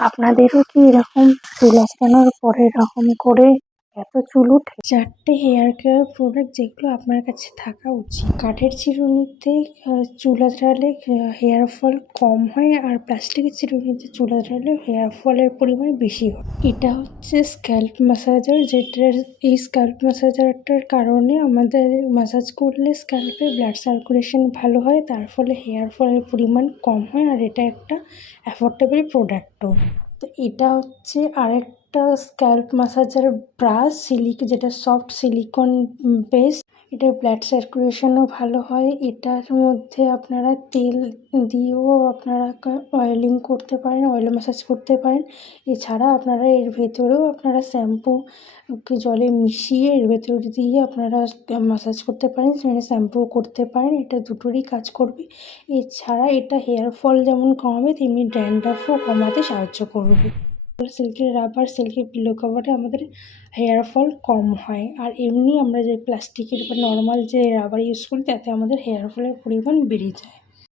আপনাদেরও কি এরকম চুল আঁচড়ানোর পরে এরকম করে এত চুল ওঠে? 4টে হেয়ার কেয়ার প্রোডাক্ট যেগুলো আপনার কাছে থাকা উচিত। কাঠের চিরুনিতে চুল আঁচড়ালে হেয়ার ফল কম হয়, আর প্লাস্টিকের চিরুনিতে চুল আঁচড়ালে হেয়ার ফলের পরিমাণ বেশি হয়। এটা হচ্ছে স্ক্যাল্প ম্যাসাজার, যেটার এই স্ক্যাল্প ম্যাসাজারটার কারণে আমাদের ম্যাসাজ করলে স্ক্যাল্পে ব্লাড সার্কুলেশন ভালো হয়, তার ফলে হেয়ার ফলের পরিমাণ কম হয়, আর এটা একটা অ্যাফোর্ডেবল প্রোডাক্টও। তো এটা হচ্ছে আরেকটা স্ক্যাল্প ম্যাসাজার ব্রাশ, যেটা সফট সিলিকন বেস। এটার ব্লাড সার্কুলেশনও ভালো হয়। এটার মধ্যে আপনারা তেল দিয়েও আপনারা অয়েলিং করতে পারেন, অয়েল ম্যাসাজ করতে পারেন। এছাড়া আপনারা এর ভেতরেও আপনারা শ্যাম্পুকে জলে মিশিয়ে এর ভেতর দিয়ে আপনারা ম্যাসাজ করতে পারেন, মানে শ্যাম্পুও করতে পারেন। এটা দুটোরই কাজ করবে। এছাড়া এটা হেয়ার ফল যেমন কমাবে, তেমনি ড্যান্ড্রাফও কমাতে সাহায্য করবে। সিল্কের রাবার, সিল্কের পিলো কভারে আমাদের হেয়ার ফল কম হয়, আর এমনি আমরা যে প্লাস্টিকের বা নর্মাল যে রাবার ইউজ করি তাতে আমাদের হেয়ার ফলের পরিমাণ বেড়ে যায়।